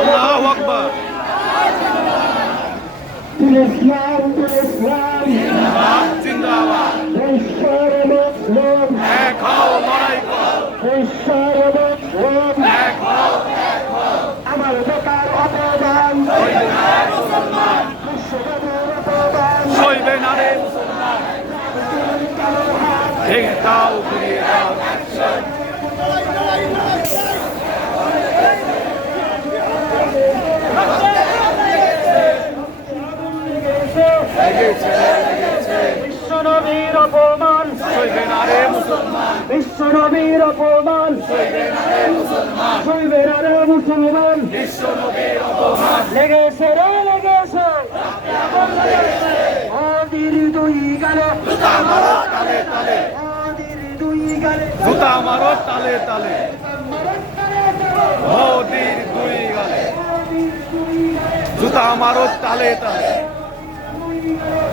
الله أكبر الإسلام সইবে না রে ভেঙে দাও ঘুরিয়ে দাও বিশ্বনবীর অপমান মুসলমান মুসলমান জুতা মারো, তালে তালে। দুই গালে জুতা মারো, তালে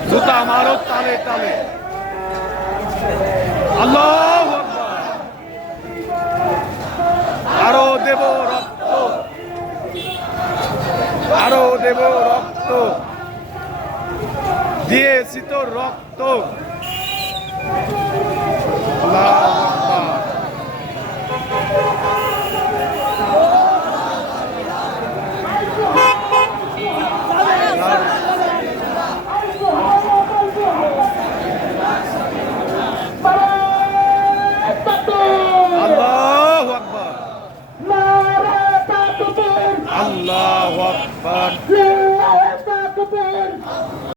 জুতা তালে তালে। আল্লাহ আরও দেব রক্ত। আরও দেব রক্ত। দিয়েছি তো রক্ত আল্লাহ আকবার। আল্লাহু আকবার